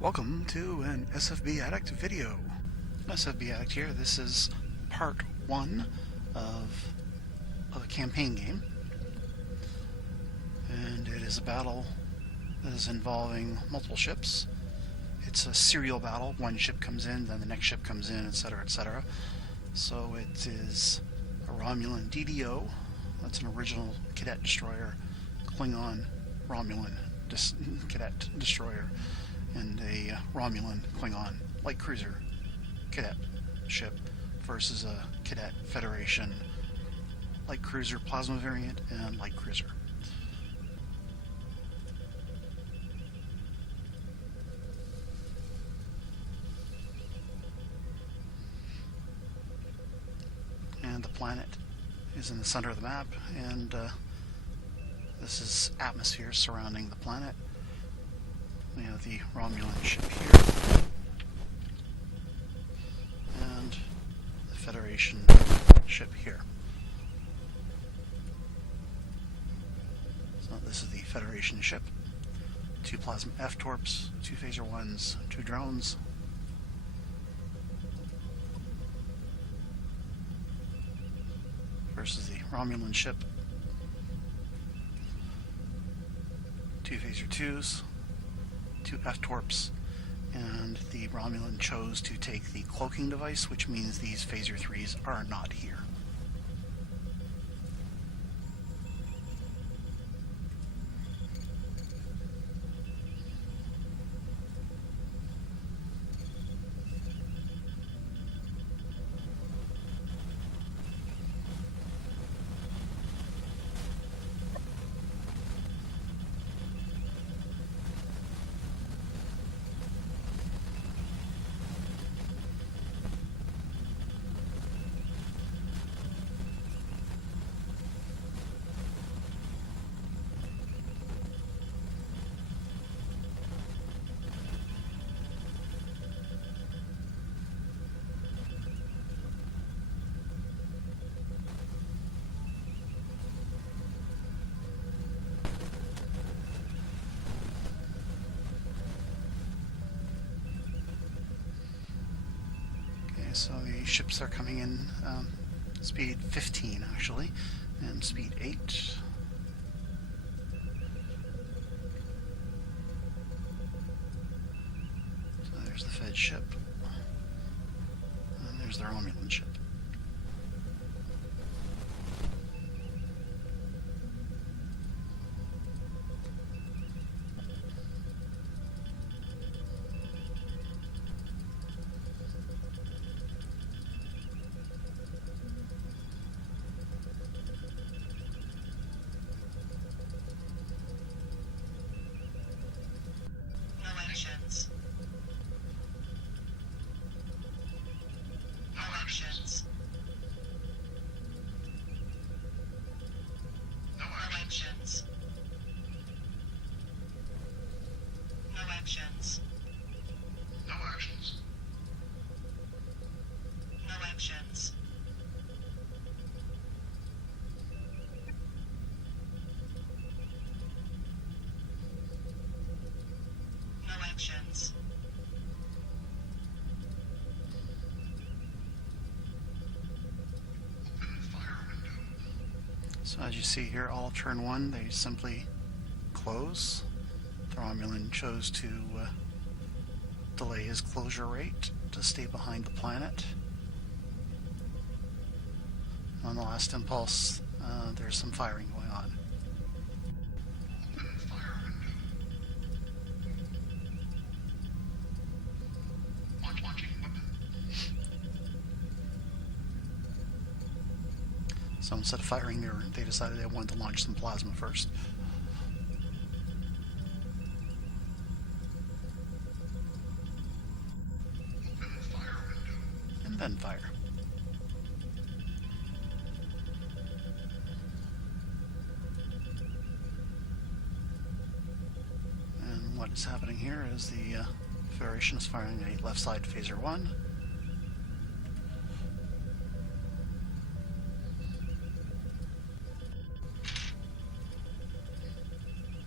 Welcome to an SFB Addict video. SFB Addict here. This is part 1 of a campaign game. And it is a battle that is involving multiple ships. It's a serial battle. One ship comes in, then the next ship comes in, etc., etc. So it is a Romulan DDO. That's an original cadet destroyer, Klingon Romulan cadet destroyer, and a Romulan Klingon light cruiser cadet ship versus a cadet Federation light cruiser plasma variant and light cruiser. And the planet is in the center of the map, and this is atmosphere surrounding the planet. We have the Romulan ship here, and the Federation ship here. So this is the Federation ship. 2 plasma F-torps, 2 phaser 1s, 2 drones. Versus the Romulan ship. 2 phaser 2s, 2 F-torps, and the Romulan chose to take the cloaking device, which means these phaser 3s are not here. So the ships are coming in speed 15 actually, and speed 8. So there's the Fed ship, and there's the Romulan ship. So as you see here, all turn 1, they simply close. The Romulan chose to delay his closure rate to stay behind the planet. On the last impulse, there's some firing going on. So instead of firing, they decided they wanted to launch some plasma first. And then fire. And what is happening here is the Federation is firing a left side phaser 1.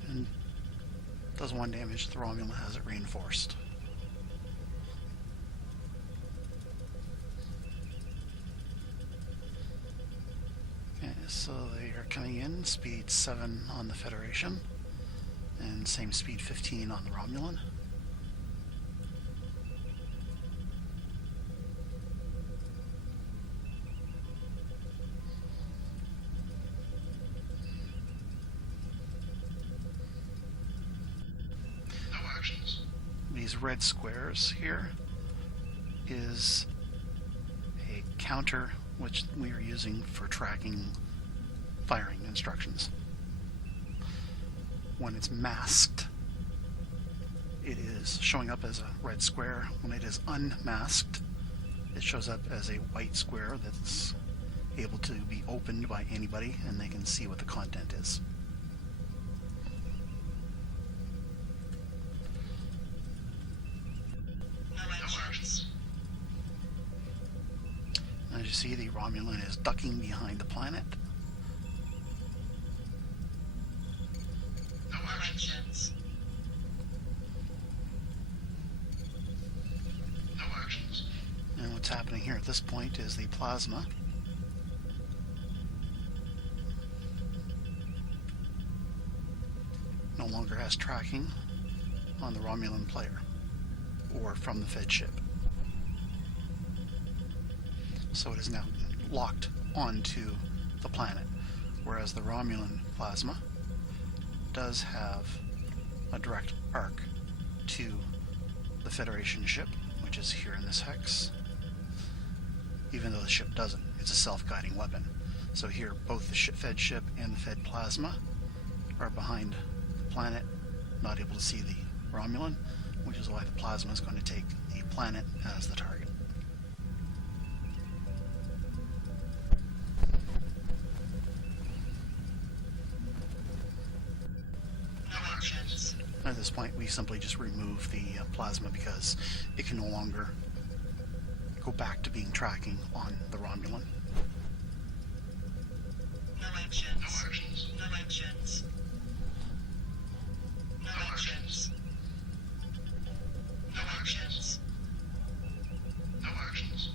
And does 1 damage. The Romulan has it reinforced. They're coming in, speed 7 on the Federation, and same speed 15 on the Romulan. These red squares here is a counter which we are using for tracking firing instructions. When it's masked, it is showing up as a red square. When it is unmasked, it shows up as a white square that's able to be opened by anybody and they can see what the content is. As you see, the Romulan is ducking behind the planet. No actions. No actions. And what's happening here at this point is the plasma no longer has tracking on the Romulan player or from the Fed ship. So it is now locked onto the planet, whereas the Romulan plasma does have a direct arc to the Federation ship, which is here in this hex, even though the ship doesn't. It's a self-guiding weapon. So here, both the Fed ship and the Fed plasma are behind the planet, not able to see the Romulan, which is why the plasma is going to take the planet as the target. At this point, we simply just remove the plasma because it can no longer go back to being tracking on the Romulan. No actions. No actions. No actions. No actions. No actions. No actions.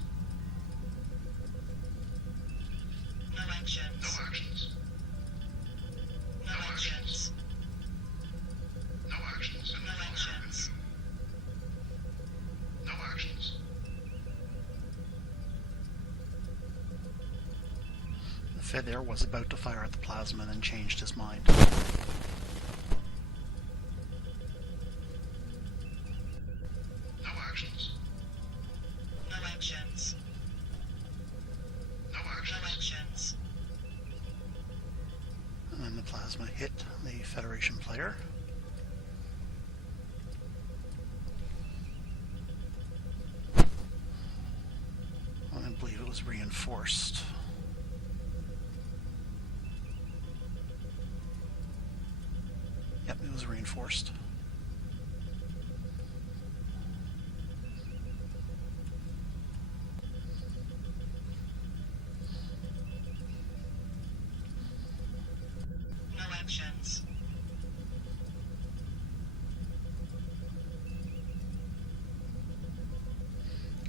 No actions. No actions. No actions. No actions. No actions. No actions. The Fed there was about to fire at the plasma and then changed his mind. No actions. No actions. No actions. No actions. And then the plasma hit the Federation player. I believe it was reinforced. Yep, it was reinforced. No actions.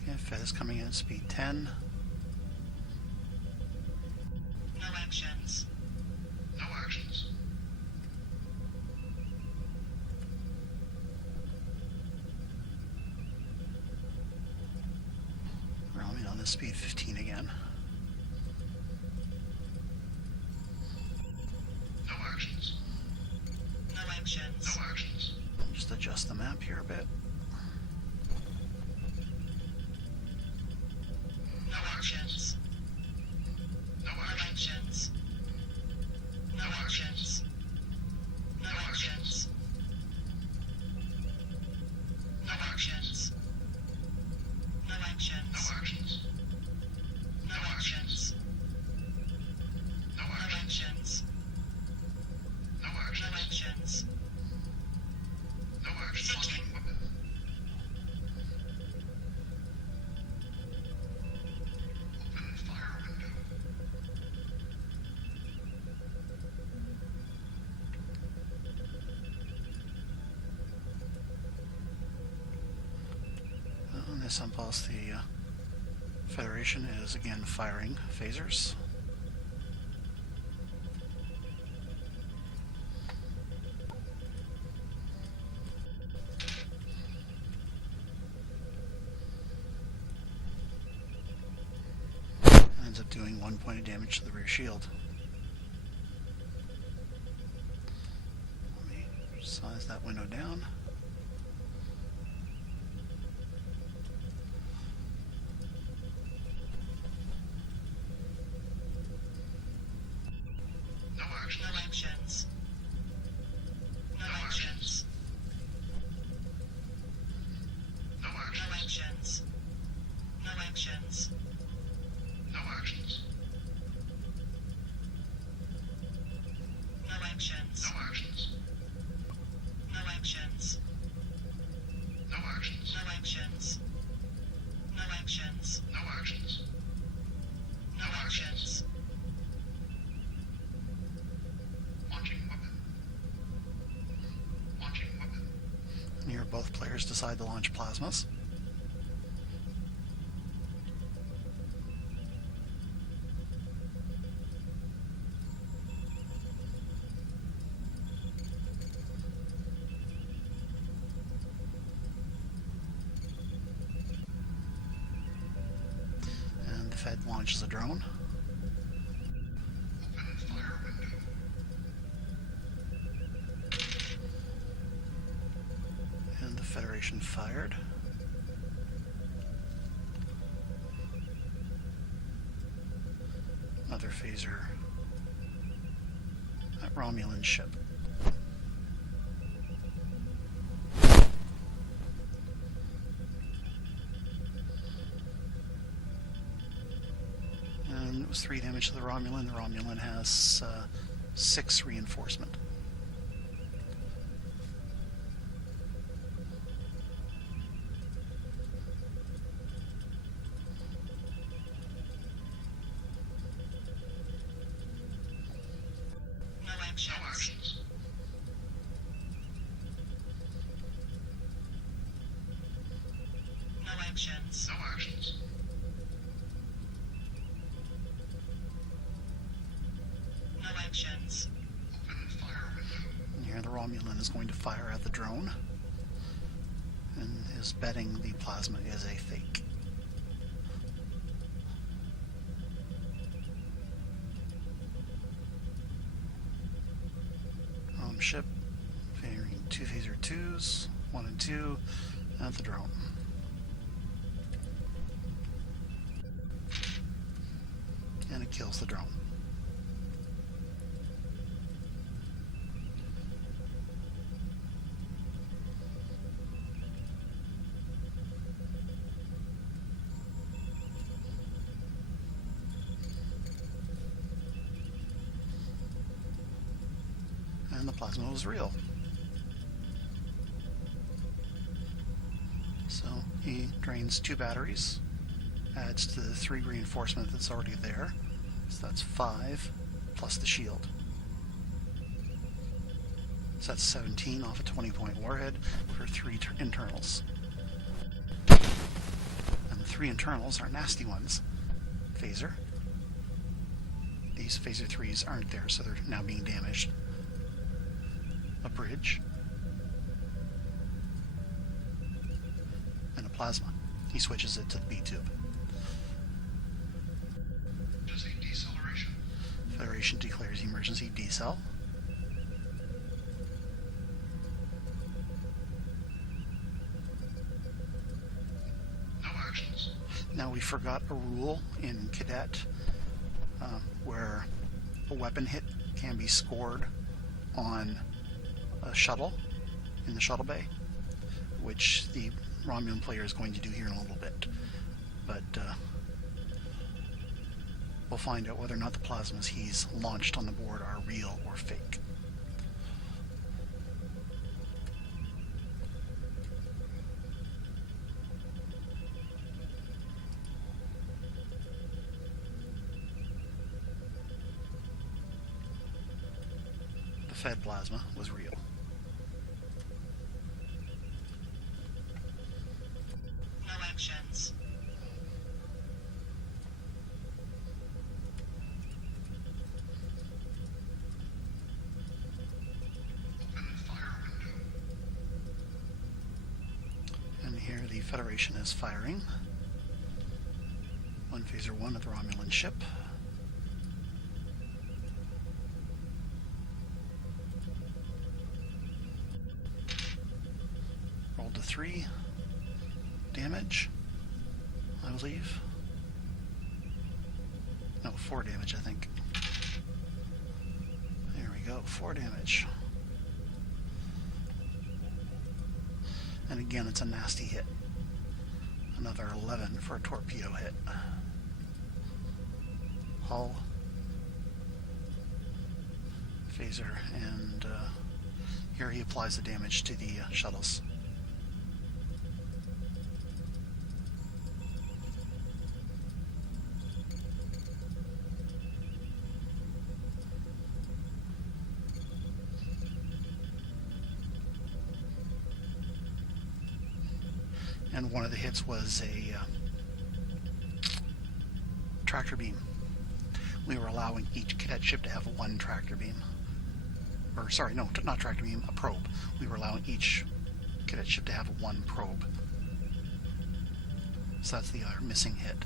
Okay, Fed is coming in at speed 10. No actions. No actions. Roaming on this speed 15 again. No actions. No actions. No actions. I'll just adjust the map here a bit. No actions. No actions. No actions. No actions. No actions. No actions. No actions. No actions. No actions. No actions. No actions. Open fire window. On this impulse, the Federation is again firing phasers. ends up doing 1 point of damage to the rear shield. Let me size that window down. No actions. No actions. No actions. No actions. No actions. No actions. No actions. No actions. No actions. No actions. No actions. No actions. No actions. Launching weapon. Launching weapon. And here both players decide to launch plasmas. And the Fed launches a drone. Open fire window. And the Federation fired. Another phaser at Romulan ship. And it was 3 damage to the Romulan. The Romulan has 6 reinforcement. No actions. No actions. No actions. No actions. Open fire window. And here the Romulan is going to fire at the drone and is betting the plasma is a fake. Ship firing 2 phaser 2s, 1 and 2 at the drone. And it kills the drone. And the plasma was real. So he drains 2 batteries, adds to the 3 reinforcement that's already there. So that's 5 plus the shield. So that's 17 off a 20-point warhead for 3 internals. And the 3 internals are nasty ones. Phaser. These phaser 3s aren't there, so they're now being damaged. A bridge, and a plasma. He switches it to the B-tube. Does a deceleration. Federation declares emergency decel. No actions. Now we forgot a rule in Cadet where a weapon hit can be scored on a shuttle in the shuttle bay, which the Romulan player is going to do here in a little bit. But we'll find out whether or not the plasmas he's launched on the board are real or fake. The Fed plasma was real. No actions. Open fire window. And here the Federation is firing. One phaser 1 at the Romulan ship. Rolled to 3 damage, I believe. No, 4 damage, I think. There we go, 4 damage. And again, it's a nasty hit. Another 11 for a torpedo hit. Hull, phaser, and here he applies the damage to the shuttles. And one of the hits was a tractor beam. We were allowing each cadet ship to have one tractor beam. Or, sorry, no, not tractor beam, a probe. We were allowing each cadet ship to have one probe. So that's the other missing hit.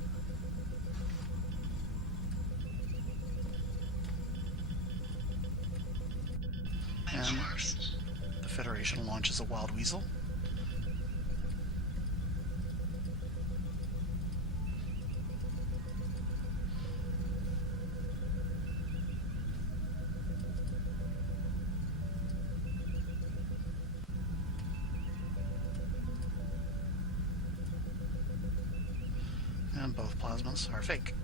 And the Federation launches a Wild Weasel. And both plasmas are fake.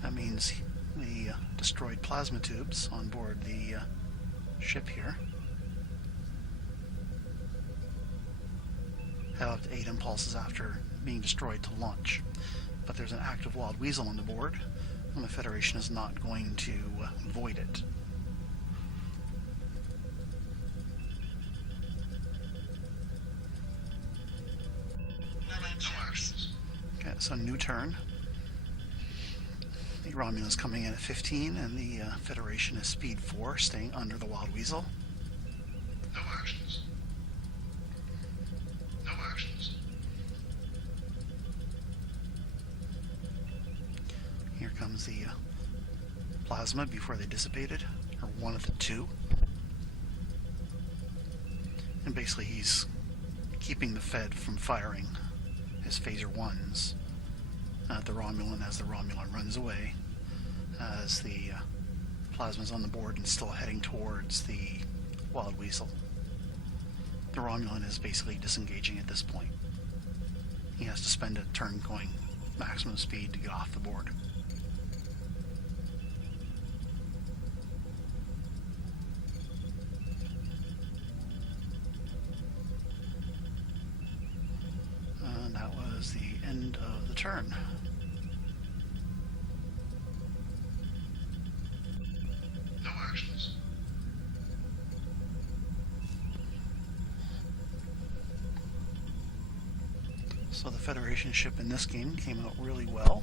That means the destroyed plasma tubes on board the ship here have up to 8 impulses after being destroyed to launch. But there's an active Wild Weasel on the board, and the Federation is not going to void it. Okay, so new turn. The Romulan is coming in at 15, and the Federation is speed 4, staying under the Wild Weasel. No actions. No actions. Here comes the plasma before they dissipated, or one of the two. And basically he's keeping the Fed from firing his phaser 1s at the Romulan as the Romulan runs away, as the plasma's on the board and still heading towards the Wild Weasel. The Romulan is basically disengaging at this point. He has to spend a turn going maximum speed to get off the board. And that was the end of the turn. No actions. So the Federation ship in this game came out really well,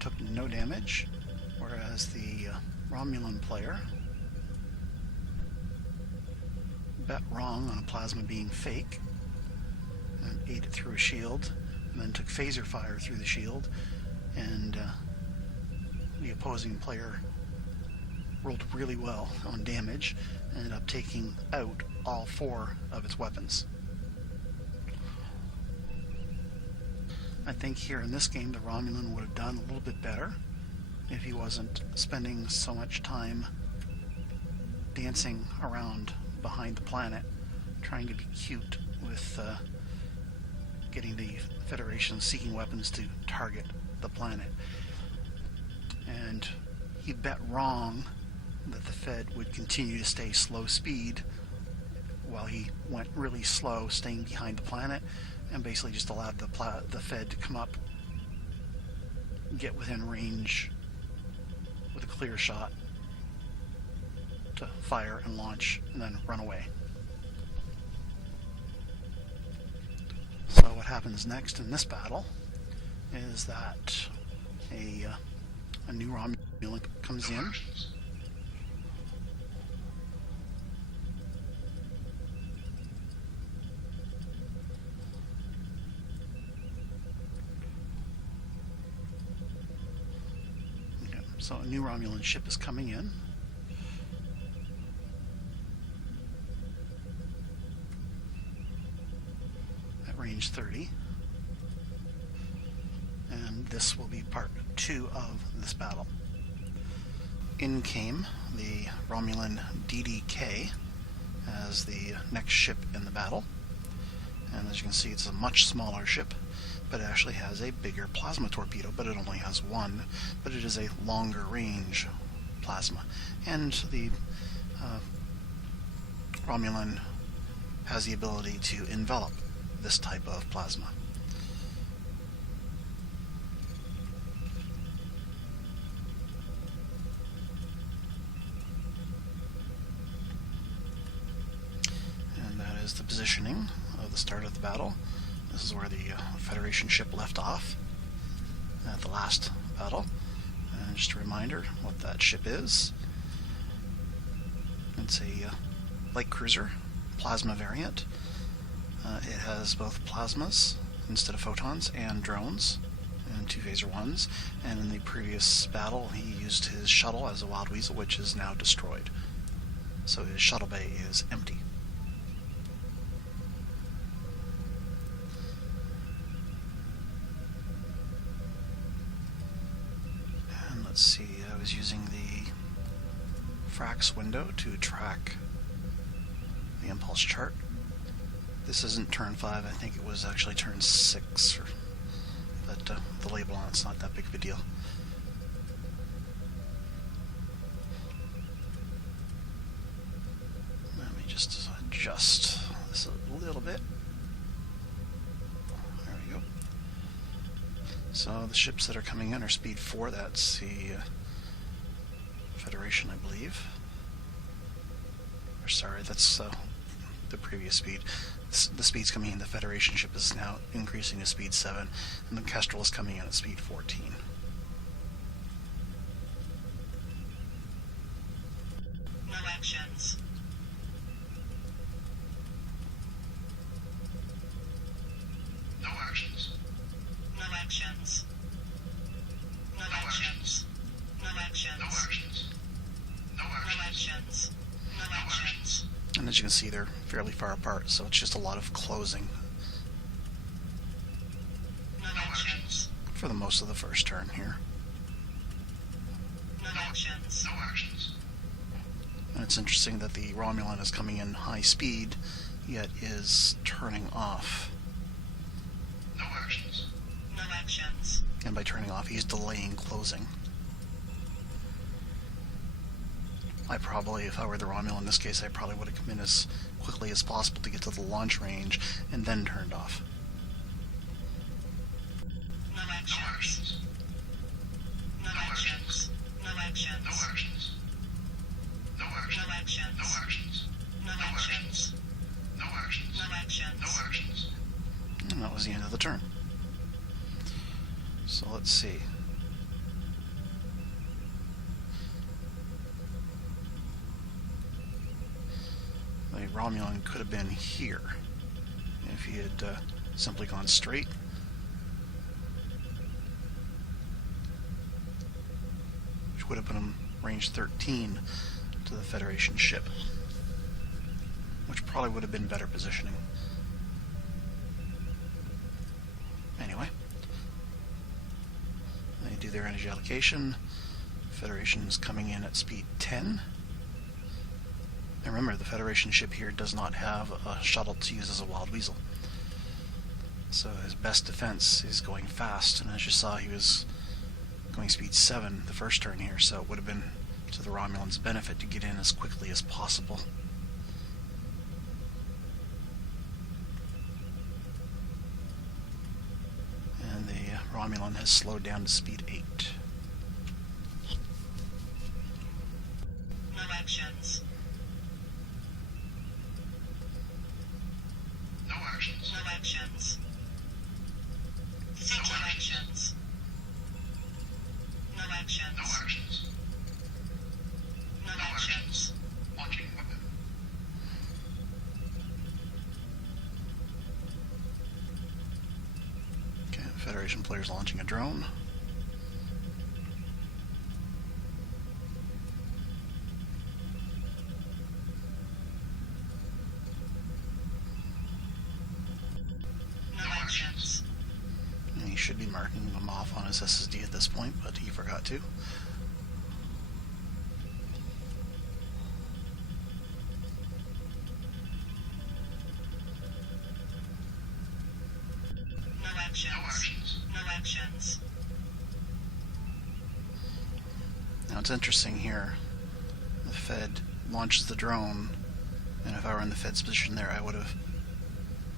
took no damage, whereas the Romulan player bet wrong on a plasma being fake and ate it through a shield, and then took phaser fire through the shield, and the opposing player rolled really well on damage and ended up taking out all 4 of its weapons. I think here in this game the Romulan would have done a little bit better if he wasn't spending so much time dancing around behind the planet trying to be cute with getting the Federation seeking weapons to target the planet. And he bet wrong that the Fed would continue to stay slow speed while he went really slow, staying behind the planet, and basically just allowed the Fed to come up, get within range with a clear shot to fire and launch, and then run away. So what happens next in this battle is that a new Romulan comes in. So a new Romulan ship is coming in. At range 30. And this will be part 2 of this battle. In came the Romulan DDK as the next ship in the battle. And as you can see, it's a much smaller ship, but it actually has a bigger plasma torpedo, but it only has one, but it is a longer range plasma. And the Romulan has the ability to envelop this type of plasma. And that is the positioning of the start of the battle. This is where the Federation ship left off at the last battle. And just a reminder what that ship is. It's a light cruiser, plasma variant. It has both plasmas instead of photons and drones and 2 phaser ones. And in the previous battle, he used his shuttle as a Wild Weasel, which is now destroyed. So his shuttle bay is empty. Let's see, I was using the Frax window to track the impulse chart. This isn't turn 5, I think it was actually turn 6, but the label on it's not that big of a deal. Let me just adjust this a little bit. There we go. So the ships that are coming in are speed 4, that's the Federation, I believe. Or sorry, that's the previous speed. The speed's coming in, the Federation ship is now increasing to speed 7, and the Kestrel is coming in at speed 14. No actions. No actions. No actions. No No actions. No actions. No actions. No No actions. actions. No actions. And as you can see, they're fairly far apart, so it's just a lot of closing No actions. for the most of the first turn here. No actions. No actions. And it's interesting that the Romulan is coming in high speed, yet is turning off. No actions. No actions. And by turning off, he's delaying closing. I probably, if I were the Romulan in this case, I probably would have come in as quickly as possible to get to the launch range and then turned off. No No actions. actions. No actions. No actions. No actions. No actions. No actions. No actions. No actions. No actions. No actions. No actions. And that was the end of the turn. So let's see. The Romulan could have been here if he had simply gone straight. Which would have put him range 13 to the Federation ship. Which probably would have been better positioning. Anyway. They do their energy allocation. Federation's coming in at speed 10. And remember, the Federation ship here does not have a shuttle to use as a Wild Weasel. So his best defense is going fast, and as you saw, he was going speed 7 the first turn here, so it would have been to the Romulan's benefit to get in as quickly as possible. And the Romulan has slowed down to speed 8. No actions. No actions. No actions. No No actions. actions. No actions. No actions. No No actions. actions. Launching weapon. Okay, Federation players launching a drone. should be marking them off on his SSD at this point, but he forgot to. No actions. No actions. No actions. Now it's interesting here. The Fed launches the drone, and if I were in the Fed's position there, I would have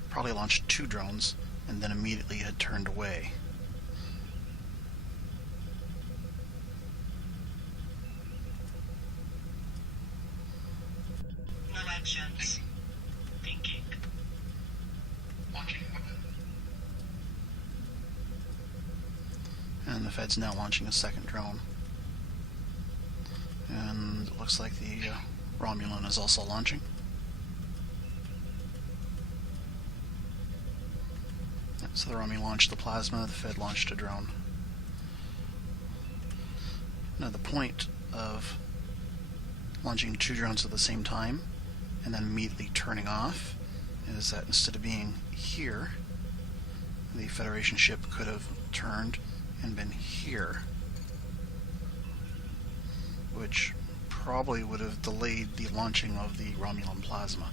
probably launched 2 drones and then immediately had turned away. No actions. Thinking. Launching weapon. And the Fed's now launching a second drone. And it looks like the Romulan is also launching. So the Romulan launched the plasma, the Fed launched a drone. Now the point of launching 2 drones at the same time and then immediately turning off is that instead of being here, the Federation ship could have turned and been here, which probably would have delayed the launching of the Romulan plasma,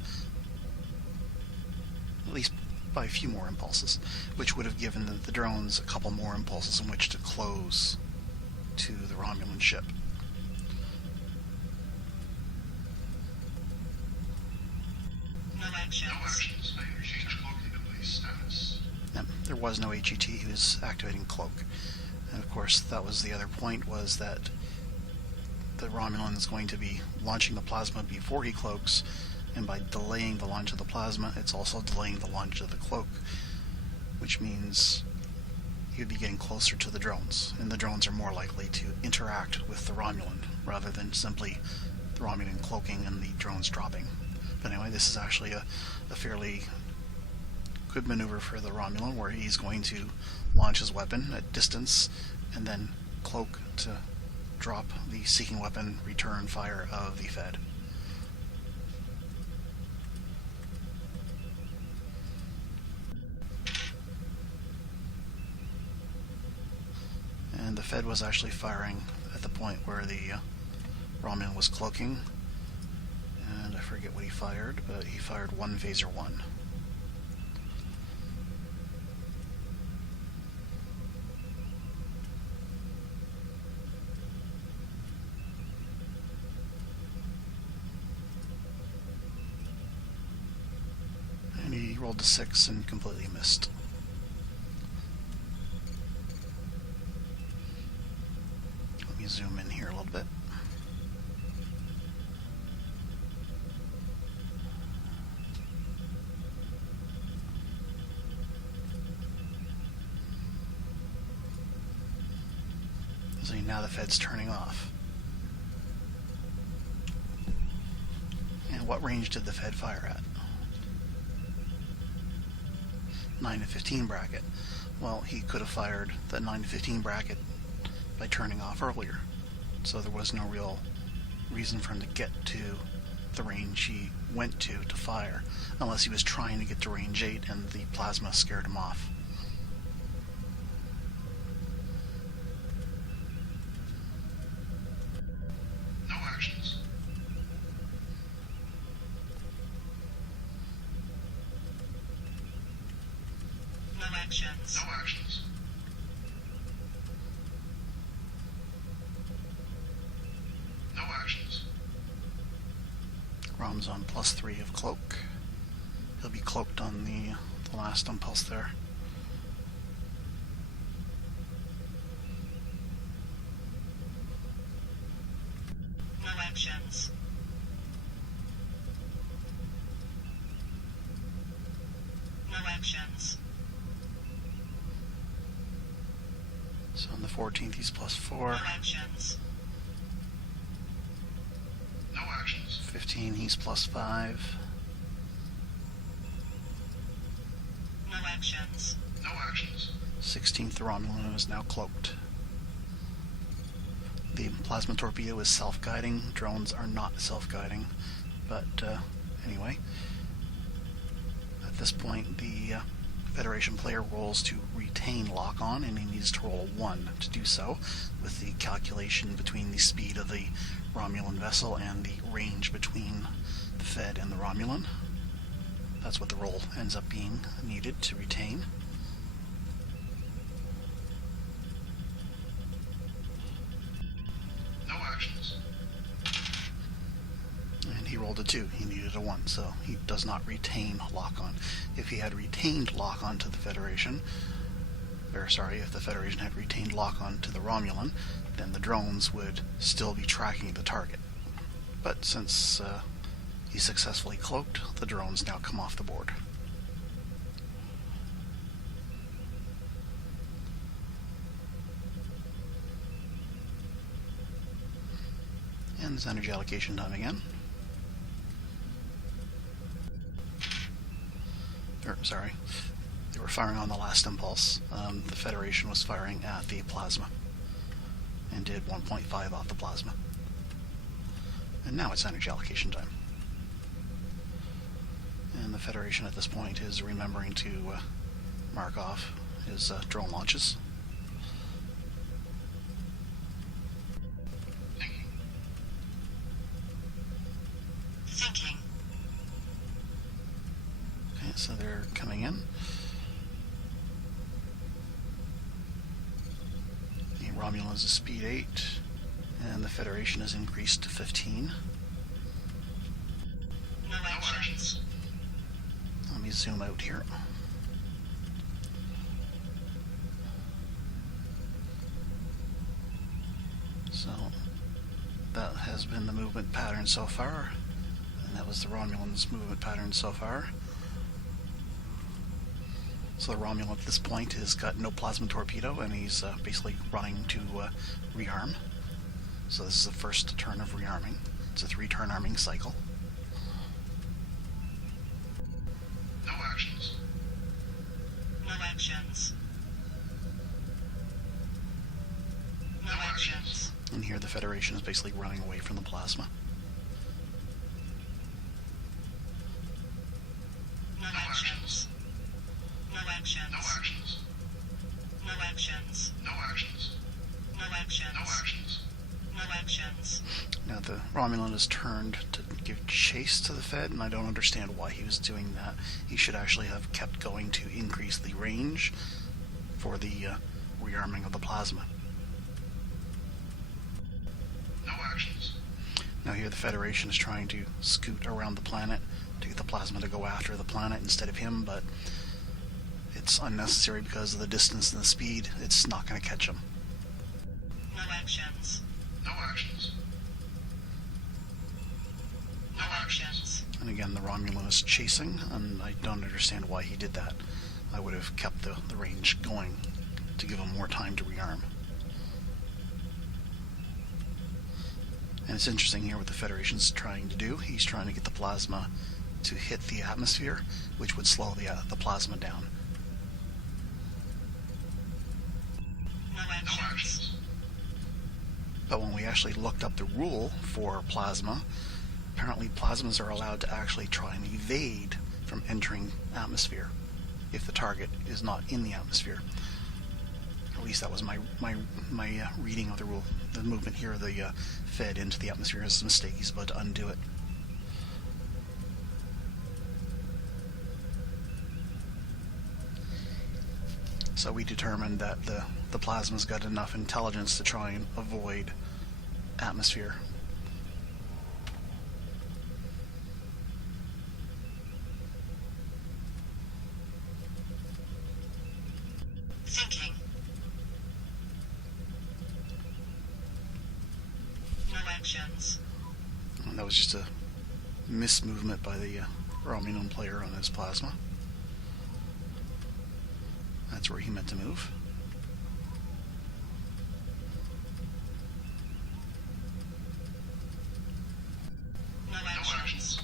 at least by a few more impulses, which would have given the drones a couple more impulses in which to close to the Romulan ship. No actions. No actions. I have changed cloaking device status. Now, there was no HET, he was activating cloak. And of course, that was the other point, was that the Romulan is going to be launching the plasma before he cloaks, and by delaying the launch of the plasma, it's also delaying the launch of the cloak, which means he would be getting closer to the drones, and the drones are more likely to interact with the Romulan, rather than simply the Romulan cloaking and the drones dropping. But anyway, this is actually a fairly good maneuver for the Romulan, where he's going to launch his weapon at distance, and then cloak to drop the seeking weapon return fire of the Fed. And the Fed was actually firing at the point where the Romulan was cloaking, and I forget what he fired, but he fired 1 phaser 1. And he rolled a 6 and completely missed. Let me zoom in here a little bit. So now the Fed's turning off. And what range did the Fed fire at? 9 to 15 bracket. Well, he could have fired that 9 to 15 bracket by turning off earlier. So there was no real reason for him to get to the range he went to fire, unless he was trying to get to range 8 and the plasma scared him off. No actions. No actions. No actions. No actions. Rom's on +3 of cloak. He'll be cloaked on the last impulse there. No actions. No actions. So on the 14th he's +4. No actions. No actions. 15 he's +5. No actions. No actions. 16th the Romulan is now cloaked. The plasma torpedo is self-guiding. Drones are not self-guiding. But anyway, at this point the Federation player rolls to retain lock-on, and he needs to roll a 1 to do so, with the calculation between the speed of the Romulan vessel and the range between the Fed and the Romulan. That's what the roll ends up being needed to retain. No actions. And he rolled a 2. He needed a 1, so he does not retain lock-on. If he had retained lock-on to the Federation, if the Federation had retained lock-on to the Romulan, then the drones would still be tracking the target. But since he successfully cloaked, the drones now come off the board. And there's energy allocation time again. They were firing on the last impulse. The Federation was firing at the plasma and did 1.5 off the plasma. And now it's energy allocation time. And the Federation at this point is remembering to mark off his drone launches. Thinking. Okay, so they're coming in. The Romulan is a speed 8, and the Federation is increased to 15. No actions. Let me zoom out here. So that has been the movement pattern so far, and that was the Romulan's movement pattern so far. So the Romulan at this point has got no plasma torpedo, and he's basically running to rearm. So this is the first turn of rearming. It's a 3-turn arming cycle. No actions. No actions. No actions. And here the Federation is basically running away from the plasma. No actions. No actions. No actions. No actions. No actions. No actions. No actions. No actions. Now the Romulan is turned to give chase to the Fed, and I don't understand why he was doing that. He should actually have kept going to increase the range for the rearming of the plasma. No actions. Now here the Federation is trying to scoot around the planet to get the plasma to go after the planet instead of him, but it's unnecessary because of the distance and the speed. It's not going to catch him. No actions. No actions. No actions. And again, the Romulan is chasing, and I don't understand why he did that. I would have kept the range going to give him more time to rearm. And it's interesting here what the Federation's trying to do. He's trying to get the plasma to hit the atmosphere, which would slow the plasma down. No No actions. actions. But when we actually looked up the rule for plasma, apparently plasmas are allowed to actually try and evade from entering atmosphere if the target is not in the atmosphere. At least that was my reading of the rule. The movement here of the Fed into the atmosphere is a mistake. He's about to undo it. So we determined that the plasma's got enough intelligence to try and avoid atmosphere. Thinking. No actions. And that was just a mismovement by the Romulan player on his plasma. That's where he meant to move. No No actions. actions.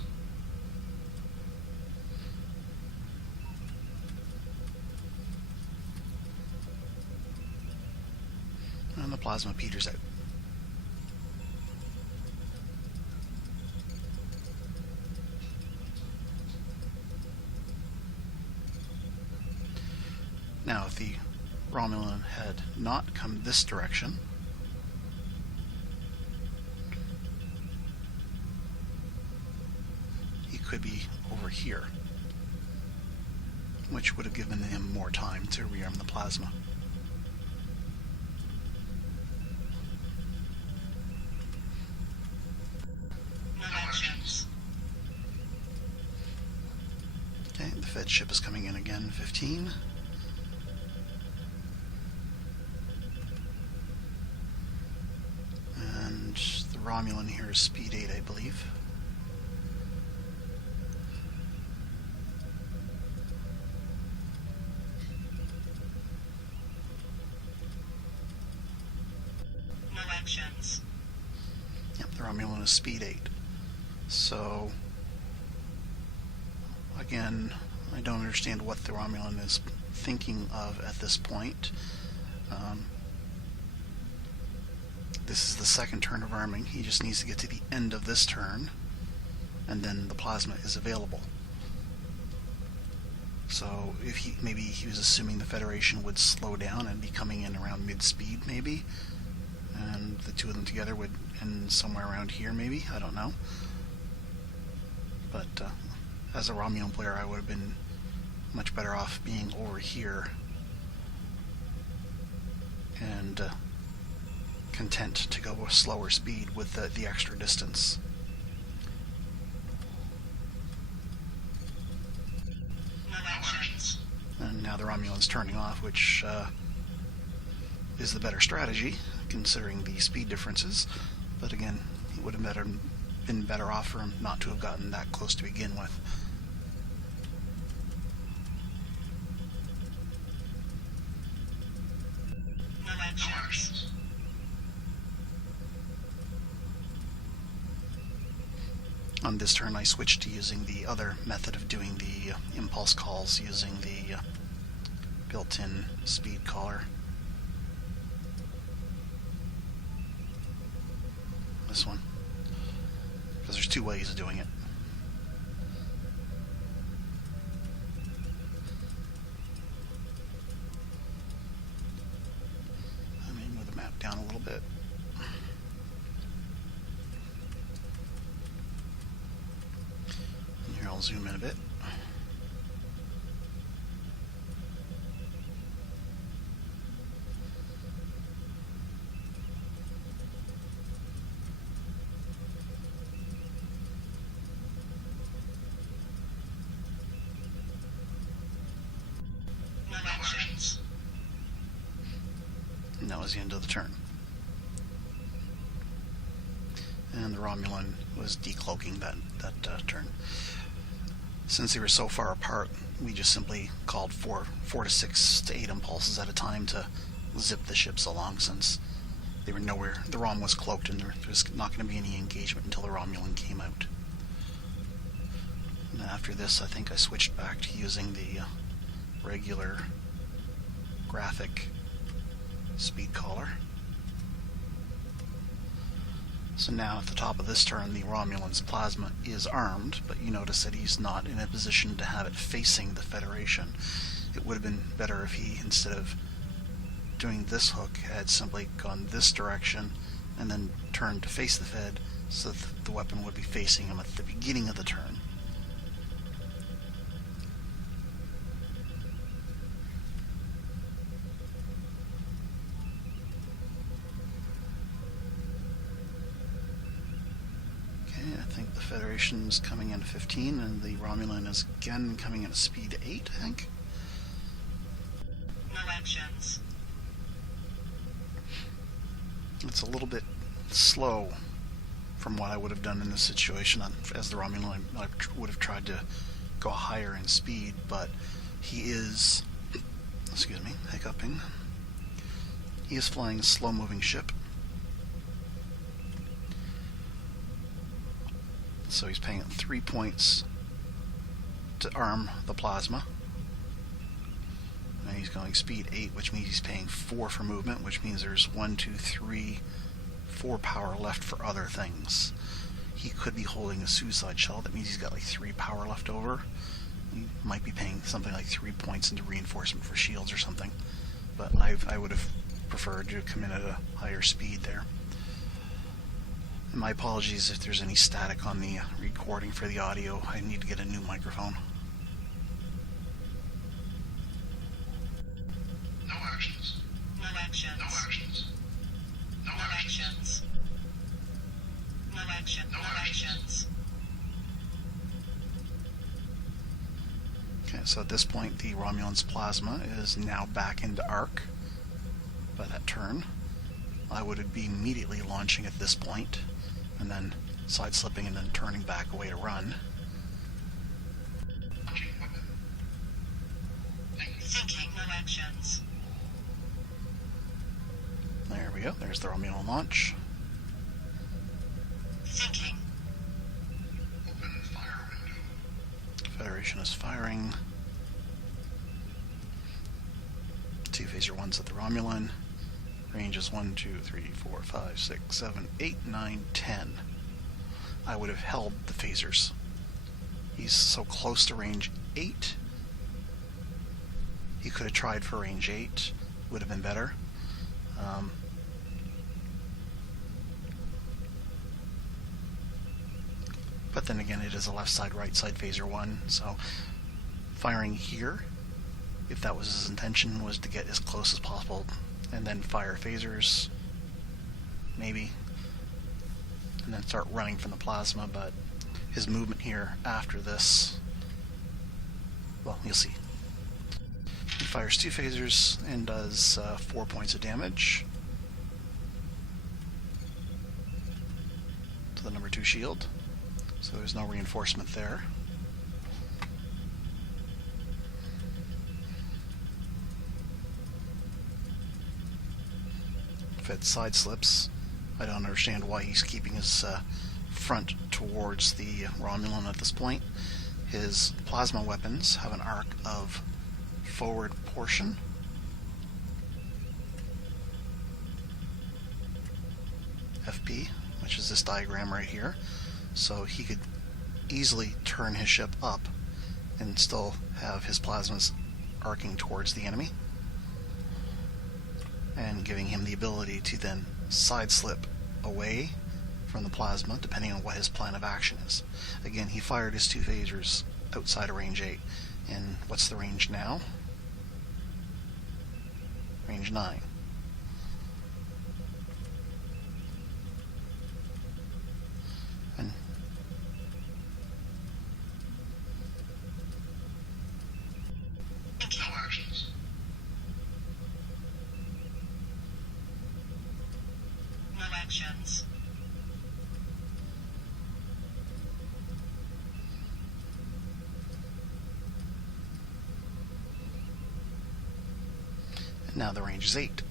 And the plasma peters out. Now, if the Romulan had not come this direction, he could be over here, which would have given him more time to rearm the plasma. No actions. Okay, the Fed ship is coming in again, 15. And the Romulan here is speed 8, I believe. No actions. Yep, the Romulan is speed 8. So, again, I don't understand what the Romulan is thinking of at this point. This is the second turn of arming. He just needs to get to the end of this turn, and then the plasma is available. So if maybe he was assuming the Federation would slow down and be coming in around mid-speed, maybe, and the two of them together would end somewhere around here, maybe. I don't know. But as a Romulan player, I would have been much better off being over here and content to go a slower speed with the extra distance. No actions. And now the Romulan's turning off, which is the better strategy, considering the speed differences. But again, it would have been better off for him not to have gotten that close to begin with. No No actions. actions. On this turn, I switched to using the other method of doing the impulse calls, using the built-in speed caller. This one. Because there's two ways of doing it. Let me move the map down a little bit. And here I'll zoom in a bit. No actions. And that was the end of the turn. And the Romulan was decloaking that turn. Since they were so far apart, we just simply called 4 to 6 to 8 impulses at a time to zip the ships along, since they were nowhere. The Rom was cloaked, and there was not going to be any engagement until the Romulan came out. And after this, I think I switched back to using the regular graphic speed caller. So now at the top of this turn, the Romulan's plasma is armed, but you notice that he's not in a position to have it facing the Federation. It would have been better if he, instead of doing this hook, had simply gone this direction and then turned to face the Fed, so that the weapon would be facing him at the beginning of the turn. I think the Federation's coming in at 15, and the Romulan is again coming in at speed 8, I think. No actions. It's a little bit slow from what I would have done in this situation. As the Romulan, I would have tried to go higher in speed, but he is, excuse me, hiccuping. He is flying a slow-moving ship. So he's paying 3 points to arm the plasma. And he's going speed 8, which means he's paying 4 for movement, which means there's 1, 2, 3, 4 power left for other things. He could be holding a suicide shell. That means he's got like 3 power left over. You might be paying something like 3 points into reinforcement for shields or something, but I would have preferred to come in at a higher speed there. And my apologies if there's any static on the recording for the audio. I need to get a new microphone. No actions. No actions. No actions. No No actions. actions. No action. No No actions. actions. Okay, so at this point the Romulan's plasma is now back into arc by that turn. I would be immediately launching at this point, and then side-slipping and then turning back away to run. Launching weapon. Thinking. No actions. There we go, there's the Romulan launch. Thinking. Open fire window. Federation is firing. 2 phaser 1s at the Romulan. Range is 1, 2, 3, 4, 5, 6, 7, 8, 9, 10. I would have held the phasers. He's so close to range 8. He could have tried for range 8. Would have been better. But then again, it is a left side, right side phaser 1, so firing here, if that was his intention, was to get as close as possible and then fire phasers, maybe, and then start running from the plasma. But his movement here after this, well, you'll see. He fires 2 phasers and does 4 points of damage to the number 2 shield, so there's no reinforcement there. Fed side slips. I don't understand why he's keeping his front towards the Romulan at this point. His plasma weapons have an arc of forward portion. FP, which is this diagram right here. So he could easily turn his ship up and still have his plasmas arcing towards the enemy, and giving him the ability to then side slip away from the plasma depending on what his plan of action is. Again, he fired his 2 phasers outside of range 8, and what's the range now? Range 9. And No actions. No actions. now the range is 8. No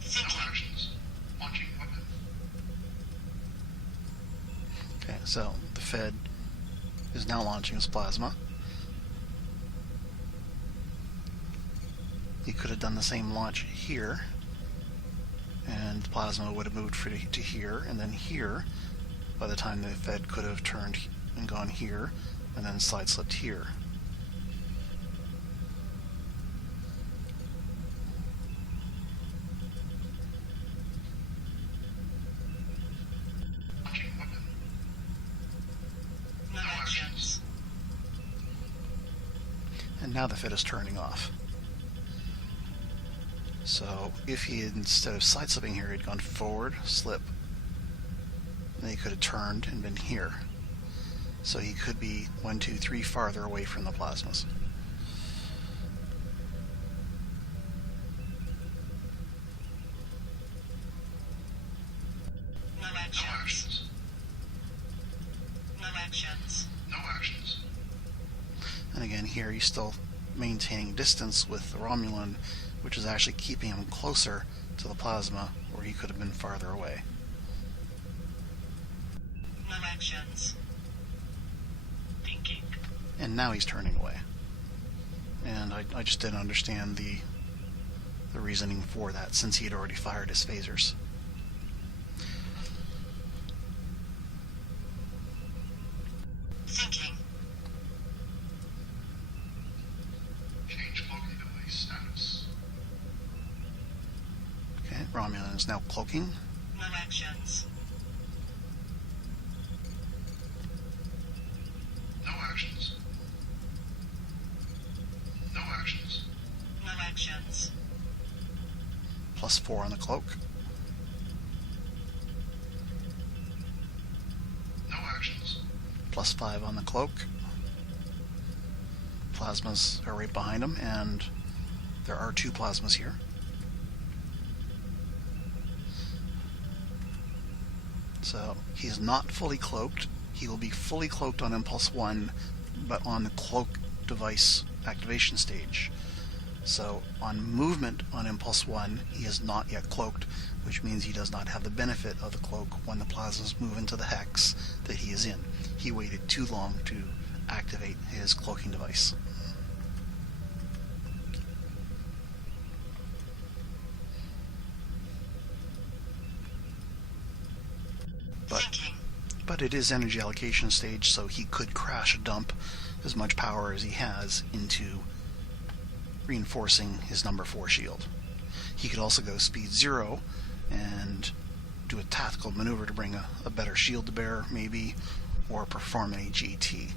Thinking. actions. Launching weapon. Okay, so the Fed is now launching his plasma. He could have done the same launch here, and the plasma would have moved to here, and then here, by the time the Fed could have turned and gone here, and then side slipped here. Launching weapon. No actions. And now the Fed is turning off. So if he had, instead of side slipping here, he'd gone forward, slip, then he could have turned and been here. So he could be 1, 2, 3 farther away from the plasmas. No No actions. actions. No actions. No actions. And again, here he's still maintaining distance with the Romulan, which is actually keeping him closer to the plasma, where he could have been farther away. No actions. Thinking. And now he's turning away. And I just didn't understand the reasoning for that, since he had already fired his phasers. is now cloaking. No actions. No actions. No actions. No actions. +4 on the cloak. No actions. +5 on the cloak. Plasmas are right behind him, and there are 2 plasmas here. So he's not fully cloaked. He will be fully cloaked on Impulse 1, but on the cloak device activation stage. So on movement on Impulse 1, he is not yet cloaked, which means he does not have the benefit of the cloak when the plasmas move into the hex that he is in. He waited too long to activate his cloaking device. But it is energy allocation stage, so he could crash dump as much power as he has into reinforcing his number 4 shield. He could also go speed 0 and do a tactical maneuver to bring a better shield to bear, maybe, or perform an AGT.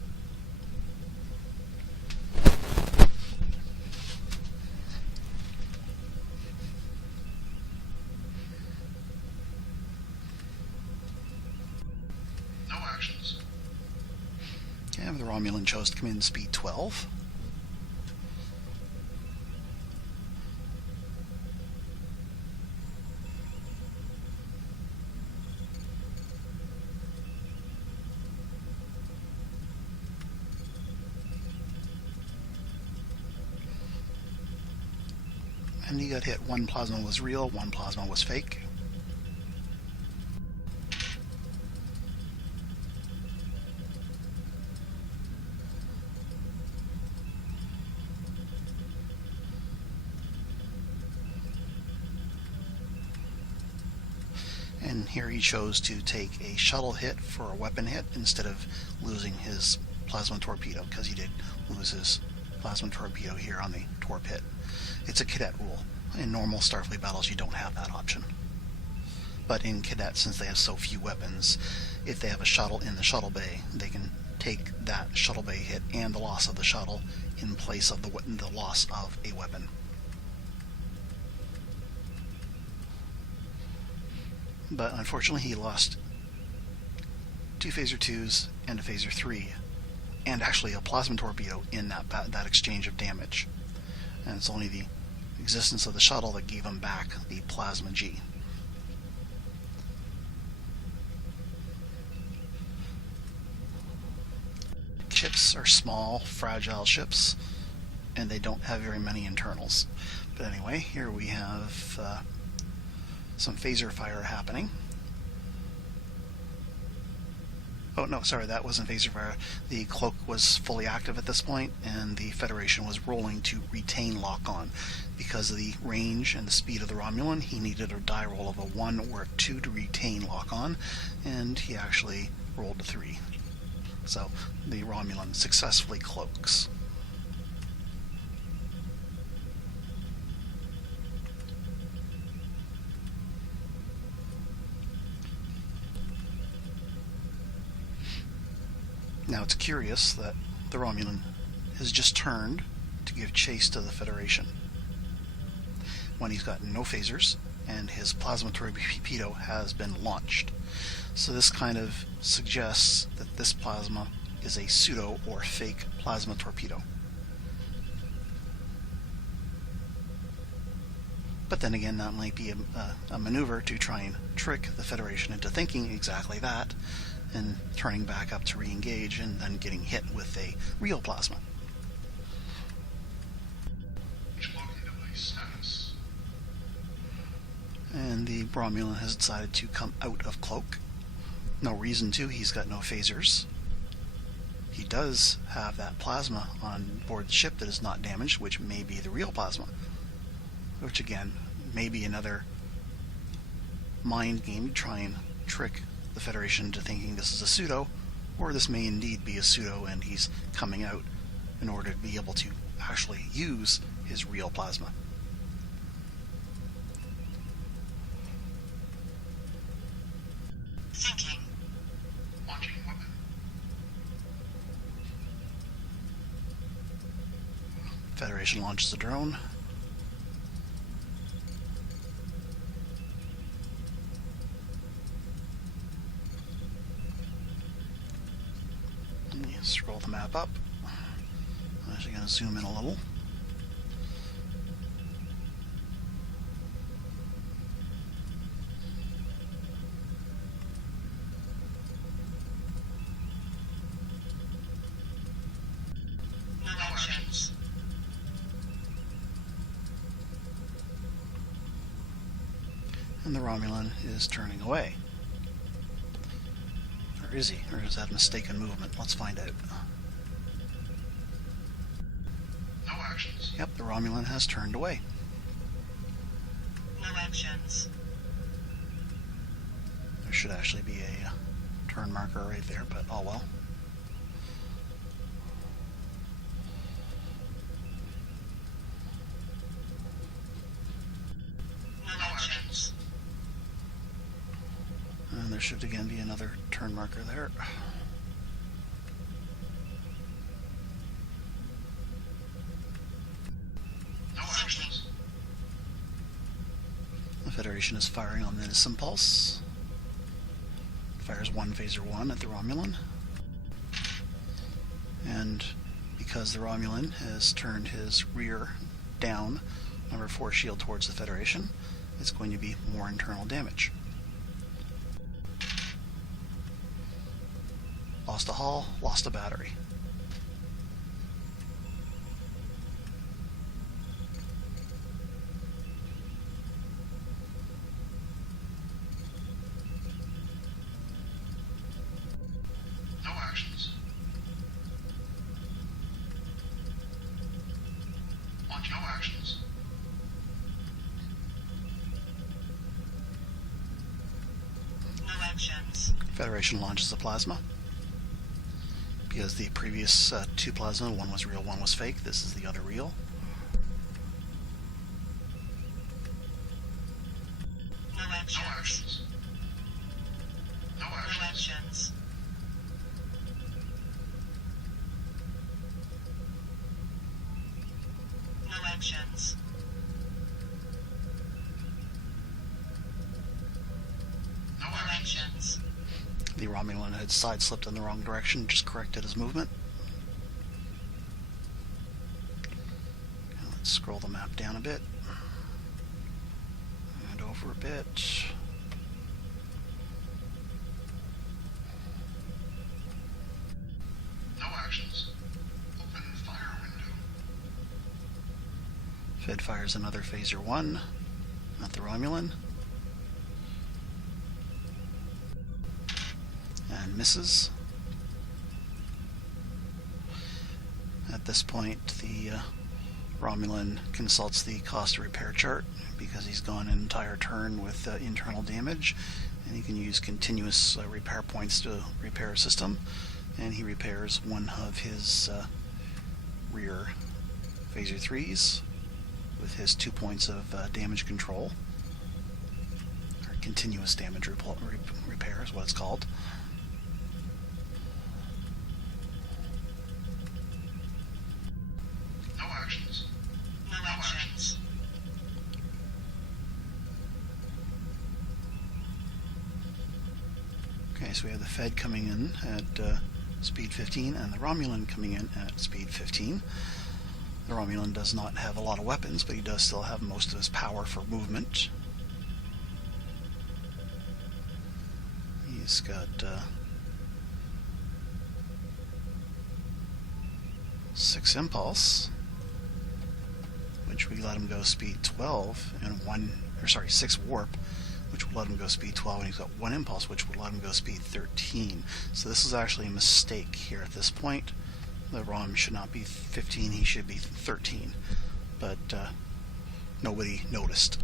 And the Romulan chose to come in speed 12. And he got hit. 1 plasma was real, 1 plasma was fake. And here he chose to take a shuttle hit for a weapon hit instead of losing his plasma torpedo, because he did lose his plasma torpedo here on the torp hit. It's a cadet rule. In normal Starfleet battles you don't have that option. But in cadet, since they have so few weapons, if they have a shuttle in the shuttle bay, they can take that shuttle bay hit and the loss of the shuttle in place of the loss of a weapon. But unfortunately he lost 2 phaser 2s and a phaser 3, and actually a plasma torpedo in that exchange of damage. And it's only the existence of the shuttle that gave him back the plasma G. Ships are small, fragile ships, and they don't have very many internals. But anyway, here we have some phaser fire happening. Oh no, sorry, that wasn't phaser fire. The cloak was fully active at this point, and the Federation was rolling to retain lock-on. Because of the range and the speed of the Romulan, he needed a die roll of a 1 or a 2 to retain lock-on, and he actually rolled a 3. So the Romulan successfully cloaks. Now it's curious that the Romulan has just turned to give chase to the Federation when he's got no phasers and his plasma torpedo has been launched. So this kind of suggests that this plasma is a pseudo or fake plasma torpedo. But then again, that might be a maneuver to try and trick the Federation into thinking exactly that, and turning back up to re-engage and then getting hit with a real plasma. And the Romulan has decided to come out of cloak. No reason to, he's got no phasers. He does have that plasma on board the ship that is not damaged, which may be the real plasma. Which again, may be another mind game to try and trick the Federation into thinking this is a pseudo, or this may indeed be a pseudo and he's coming out in order to be able to actually use his real plasma. Federation launches a drone. Let me scroll the map up. I'm actually going to zoom in a little. No actions. And the Romulan is turning away. Or is he? Or is that mistaken movement? Let's find out. No actions. Yep, the Romulan has turned away. No actions. There should actually be a turn marker right there, but oh well. No actions. And there should again be another turn marker there. No actions. The Federation is firing on this impulse. Fires one phaser 1 at the Romulan. And because the Romulan has turned his rear down, number 4 shield towards the Federation, it's going to be more internal damage. Lost a hull, lost a battery. No actions. Launch. No actions. No actions. Federation launches a plasma. Because the previous 2 plasma, one was real, one was fake, this is the other real. No No actions. actions. No No actions. actions. No actions. No No actions. actions. The Romulan had side-slipped in the wrong direction, just corrected his movement. Now let's scroll the map down a bit. And over a bit. No actions. Open fire window. Fed fires another phaser 1 at the Romulan. And misses. At this point, the Romulan consults the cost of repair chart because he's gone an entire turn with internal damage, and he can use continuous repair points to repair a system, and he repairs one of his rear phaser 3s with his 2 points of damage control, or continuous damage repair is what it's called. No actions. No actions. Okay, so we have the Fed coming in at speed 15 and the Romulan coming in at speed 15. The Romulan does not have a lot of weapons, but he does still have most of his power for movement. He's got 6 impulse, which we let him go speed 12, and 6 warp, which will let him go speed 12, and he's got 1 impulse, which will let him go speed 13. So this is actually a mistake here at this point. The ROM should not be 15, he should be 13. But nobody noticed.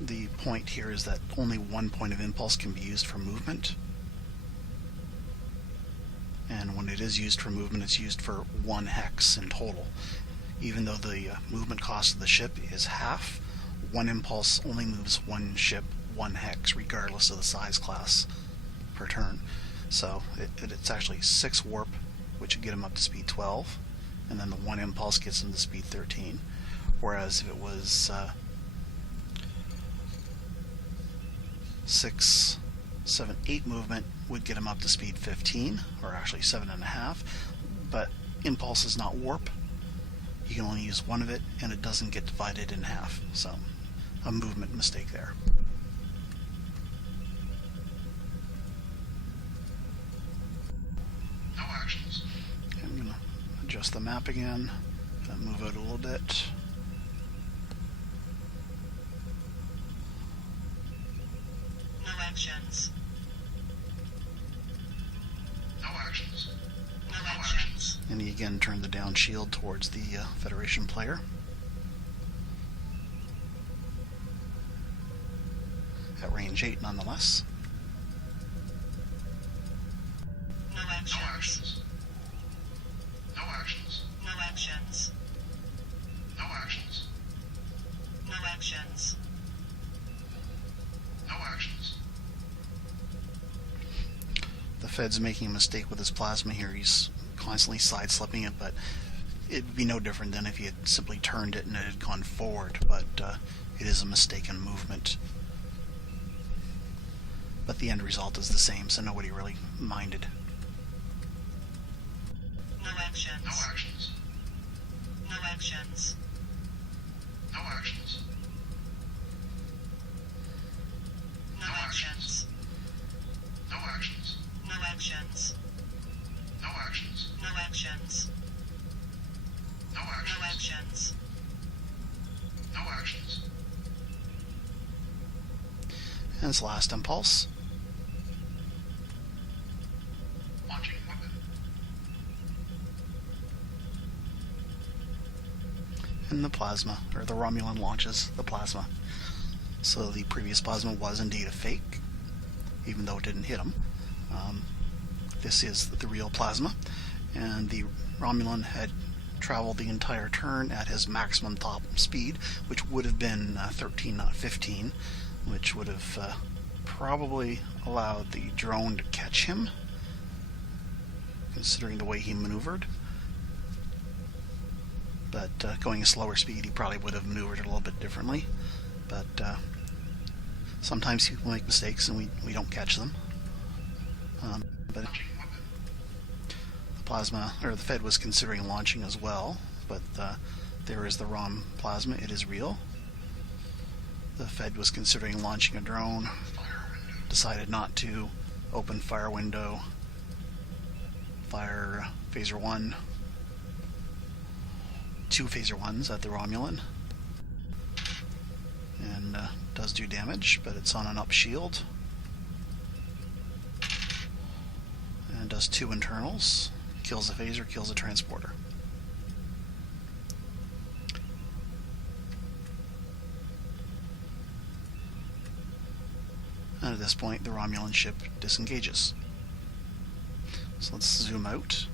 The point here is that only 1 point of impulse can be used for movement. And when it is used for movement, it's used for 1 hex in total. Even though the movement cost of the ship is half, 1 impulse only moves 1 ship 1 hex, regardless of the size class per turn. So it's actually 6 warp, which would get him up to speed 12, and then the 1 impulse gets him to speed 13. Whereas if it was 6, 7, 8 movement would get him up to speed 15, or actually 7.5, but impulse is not warp. You can only use 1 of it, and it doesn't get divided in half, so a movement mistake there. No actions. Okay, I'm going to adjust the map again, and move out a little bit. No actions. No actions. No actions. And he again turned the down shield towards the Federation player. At range 8 nonetheless. No No actions. actions. No actions. No actions. No actions. No actions. No actions. The Fed's making a mistake with his plasma here. He's constantly side-slipping it, but it'd be no different than if he had simply turned it and it had gone forward, but it is a mistaken movement. But the end result is the same, so nobody really minded. No actions. No actions. No actions. No actions. No actions. No actions. No actions. No actions. No actions. No No actions. actions. No actions. And his last impulse. Launching weapon. And the plasma, or the Romulan launches the plasma. So the previous plasma was indeed a fake, even though it didn't hit him. This is the real plasma, and the Romulan had traveled the entire turn at his maximum top speed, which would have been 13, not 15, which would have probably allowed the drone to catch him, considering the way he maneuvered. But going a slower speed, he probably would have maneuvered a little bit differently. But sometimes people make mistakes and we don't catch them. But Launching weapon. the plasma, or the Fed was considering launching as well. But there is the ROM plasma, it is real. The Fed was considering launching a drone, Fire window. decided not to. Open fire window, fire phaser 1, 2 phaser 1s at the Romulan, and does do damage, but it's on an up shield, and does 2 internals, kills the phaser, kills the transporter. And at this point, the Romulan ship disengages. So let's zoom out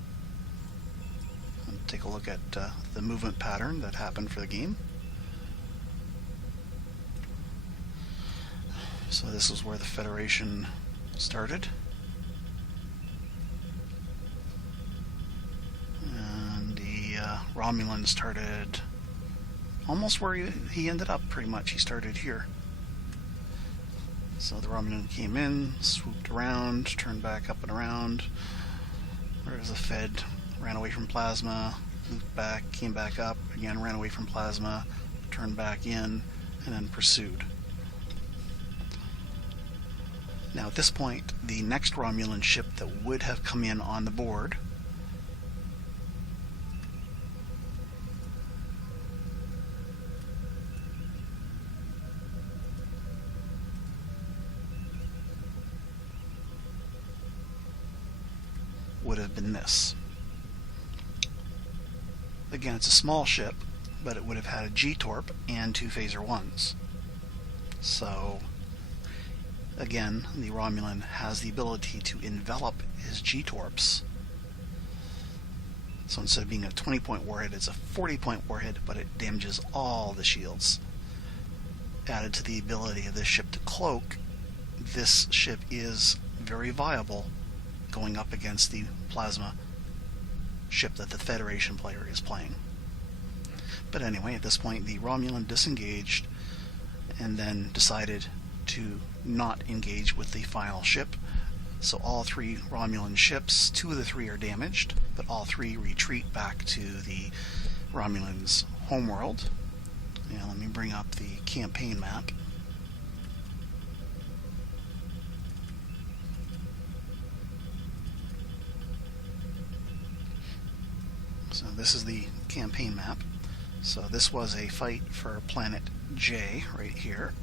and take a look at the movement pattern that happened for the game. So this is where the Federation started. And the Romulan started almost where he ended up, pretty much. He started here. So the Romulan came in, swooped around, turned back up and around. Whereas the Fed ran away from plasma, looped back, came back up, again ran away from plasma, turned back in, and then pursued. Now at this point, the next Romulan ship that would have come in on the board would have been this. Again, it's a small ship, but it would have had a G-torp and 2 phaser 1s. So, again, the Romulan has the ability to envelop his G-torps. So instead of being a 20-point warhead, it's a 40-point warhead, but it damages all the shields. added to the ability of this ship to cloak, this ship is very viable going up against the plasma ship that the Federation player is playing. But anyway, at this point the Romulan disengaged and then decided to not engage with the final ship. So all 3 Romulan ships, 2 of the 3 are damaged, but all 3 retreat back to the Romulans' homeworld. Now let me bring up the campaign map. So this is the campaign map. So this was a fight for planet J right here.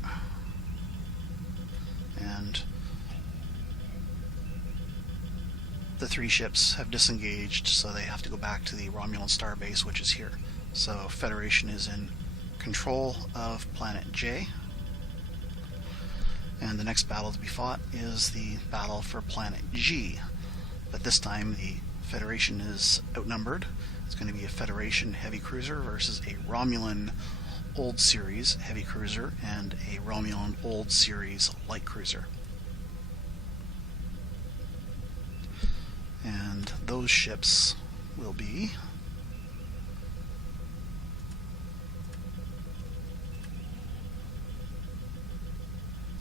And the 3 ships have disengaged, so they have to go back to the Romulan starbase, which is here. So Federation is in control of planet J. And the next battle to be fought is the battle for planet G. But this time the Federation is outnumbered. It's going to be a Federation heavy cruiser versus a Romulan Old Series heavy cruiser and a Romulan Old Series light cruiser. And those ships will be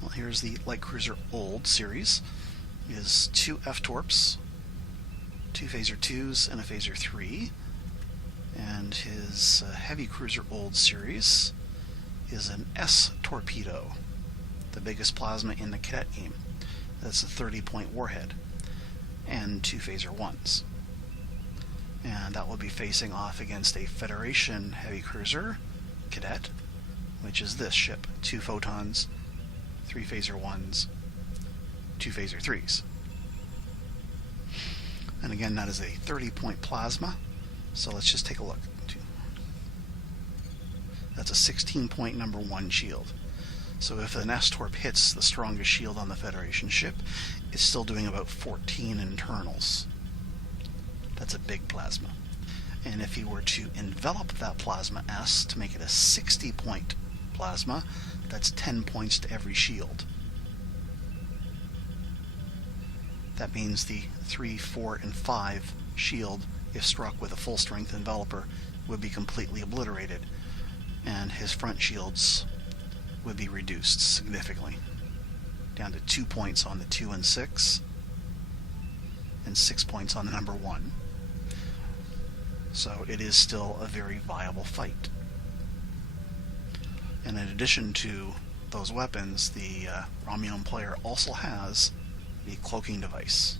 well, here's the light cruiser Old Series. Is 2 F-torps, 2 phaser 2s, and a phaser 3. And his heavy cruiser Old Series is an S-torpedo, the biggest plasma in the cadet game. That's a 30-point warhead, and 2 phaser 1s. And that will be facing off against a Federation heavy cruiser cadet, which is this ship: 2 photons, 3 phaser 1s, 2 phaser 3s. And again, that is a 30-point plasma. So let's just take a look. That's a 16-point number 1 shield. So if an S-torp hits the strongest shield on the Federation ship, it's still doing about 14 internals. That's a big plasma. And if you were to envelop that plasma S to make it a 60-point plasma, that's 10 points to every shield. That means the 3, 4, and 5 shield, if struck with a full-strength enveloper, would be completely obliterated, and his front shields would be reduced significantly, down to 2 points on the 2 and 6, and 6 points on the number 1. So it is still a very viable fight. And in addition to those weapons, the Romulan player also has the cloaking device.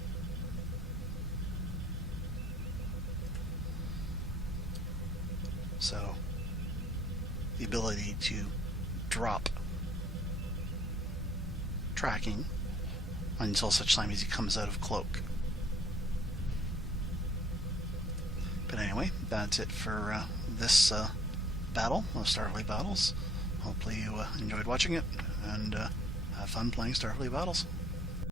So the ability to drop tracking until such time as he comes out of cloak. But anyway, that's it for this battle of Starfleet Battles. Hopefully you enjoyed watching it, and have fun playing Starfleet Battles.